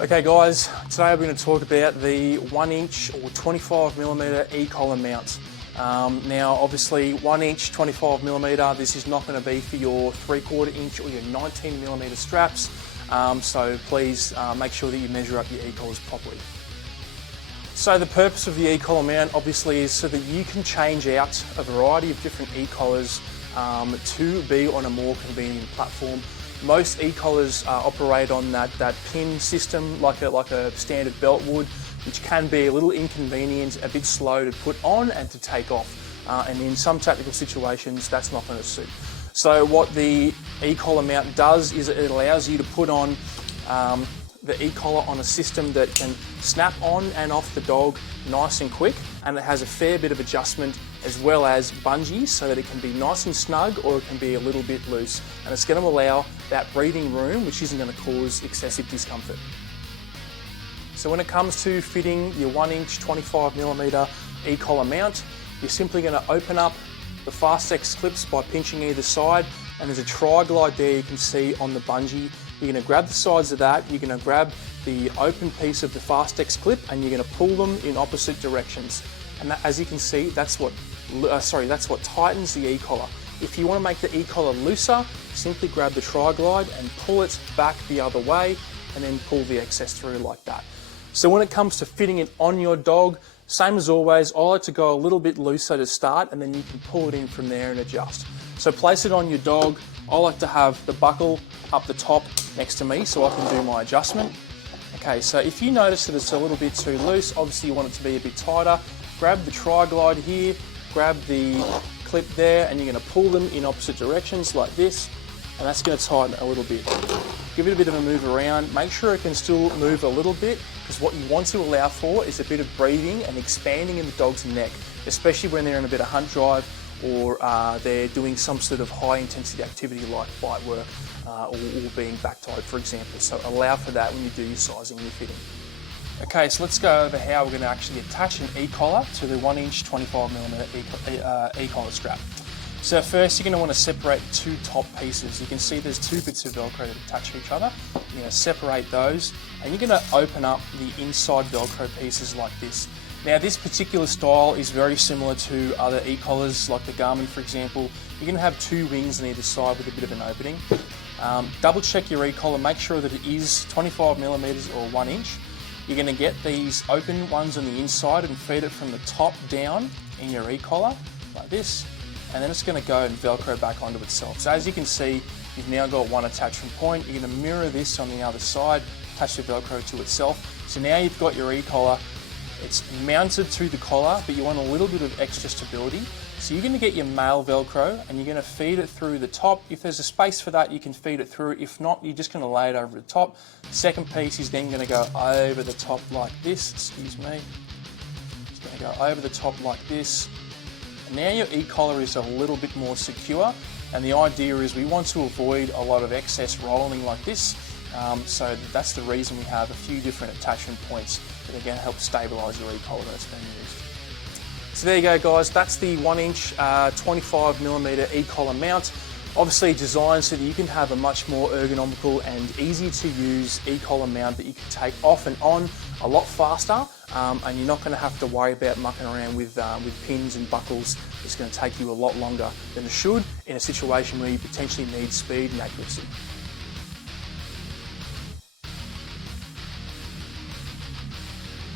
Okay guys, today we're going to talk about the 1" or 25mm e-collar mount. Now obviously 1" 25mm, this is not going to be for your 3/4 inch or your 19mm straps, so please make sure that you measure up your e-collars properly. So the purpose of the e-collar mount obviously is so that you can change out a variety of different e-collars to be on a more convenient platform. Most e-collars operate on that pin system like a standard belt would, which can be a little inconvenient, a bit slow to put on and to take off, and in some technical situations that's not going to suit. So what the e-collar mount does is it allows you to put on the e-collar on a system that can snap on and off the dog nice and quick, and it has a fair bit of adjustment as well as bungees so that it can be nice and snug or it can be a little bit loose, and it's going to allow that breathing room which isn't going to cause excessive discomfort. So when it comes to fitting your 1" 25mm e-collar mount, you're simply going to open up the Fastex clips by pinching either side, and there's a tri-glide there you can see on the bungee. You're going to grab the sides of that, you're going to grab the open piece of the Fastex clip and you're going to pull them in opposite directions. And that, as you can see, that's what tightens the e-collar. If you want to make the e-collar looser, simply grab the tri-glide and pull it back the other way and then pull the excess through like that. So when it comes to fitting it on your dog, same as always, I like to go a little bit looser to start and then you can pull it in from there and adjust. So place it on your dog. I like to have the buckle up the top next to me so I can do my adjustment. Okay, so if you notice that it's a little bit too loose, obviously you want it to be a bit tighter, grab the tri-glide here, grab the clip there, and you're going to pull them in opposite directions like this, and that's going to tighten it a little bit. Give it a bit of a move around, make sure it can still move a little bit, because what you want to allow for is a bit of breathing and expanding in the dog's neck, especially when they're in a bit of hunt drive or they're doing some sort of high intensity activity like bite work or being back tied, for example. So allow for that when you do your sizing and your fitting. Okay, so let's go over how we're going to actually attach an e-collar to the 1" 25mm e-collar strap. So first you're going to want to separate two top pieces. You can see there's two bits of Velcro that attach to each other. You're going to separate those and you're going to open up the inside Velcro pieces like this. Now this particular style is very similar to other e-collars like the Garmin, for example. You're going to have two wings on either side with a bit of an opening. Double check your e-collar, make sure that it is 25mm or 1". You're going to get these open ones on the inside and feed it from the top down in your e-collar like this, and then it's going to go and Velcro back onto itself. So as you can see, you've now got one attachment point. You're going to mirror this on the other side, attach the Velcro to itself. So now you've got your e-collar. It's mounted to the collar, but you want a little bit of extra stability. So you're going to get your male Velcro and you're going to feed it through the top. If there's a space for that, you can feed it through. If not, you're just going to lay it over the top. Second piece is then going to go over the top like this. Excuse me. It's going to go over the top like this. And now your e-collar is a little bit more secure. And the idea is we want to avoid a lot of excess rolling like this. So that's the reason we have a few different attachment points that are going to help stabilise your e-collar when it's being used. So there you go guys, that's the 1" 25mm e-collar mount. Obviously designed so that you can have a much more ergonomical and easy to use e-collar mount that you can take off and on a lot faster, and you're not going to have to worry about mucking around with pins and buckles. It's going to take you a lot longer than it should in a situation where you potentially need speed and accuracy.